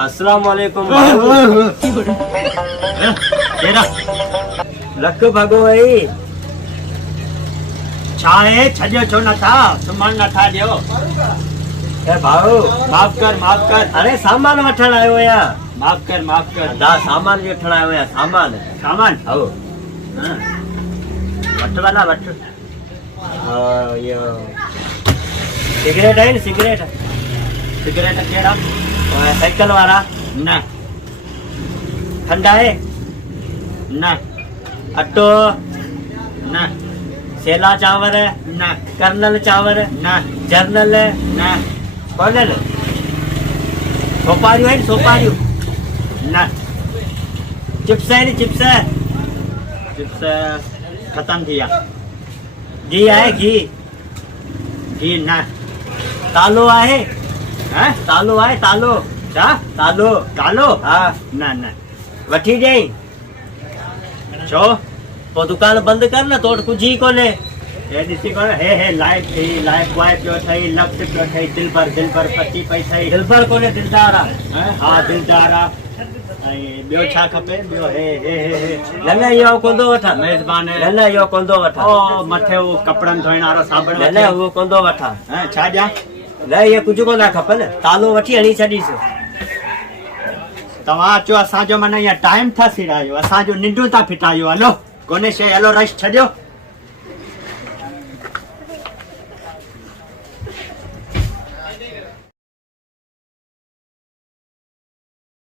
अस्सलाम वालेकुम। लख भागो भाई छाए छजो छो न था सुमन न था दियो ए भाऊ माफ कर अरे सामान वठण आयो या माफ कर दा सामान वठण आयो या सामान सामान आओ हाँ वठवाला वठ यो सिगरेट है न सिगरेट सिगरेट केड़ा साइकिल वाला न ठंडा है न अट्टो न सेला चावल है न कर्नल चावल है न जर्नल है न कर्नल सोपारियो है न सोपारियो न चिप्स है न चिप्स चिप्स खत्म थिया घी है घी घी न तालो है हैं तालो है तालो छा तालो कालो हाँ न वठी जाई छो तो दुकान बंद कर न तोड़ कुछ ही कोने हे ॾिसी कोन हे लाइफ थी लाइफ बॉय पियो ठही लक्ष्य पियो ठही दिल पर पची पई ठही दिल पर कोने दिलदार आ हा दिलदार आ ऐं ॿियो छा खपे ॿियो हे न यो कोंदो वठा मेज़बान न यो कोंदो वठा ओ मथे वो कपड़न धोइण वारो साबण न वो कोंदो वठा हैं छा ॾियां न ये कुछ कोना खपन तालो वठी हणी छडीस तव्हां अचो असांजो माना इहा टाइम था सिरायो असांजो निंडूं था फिटायो हलो कोने शइ हलो रश छॾियो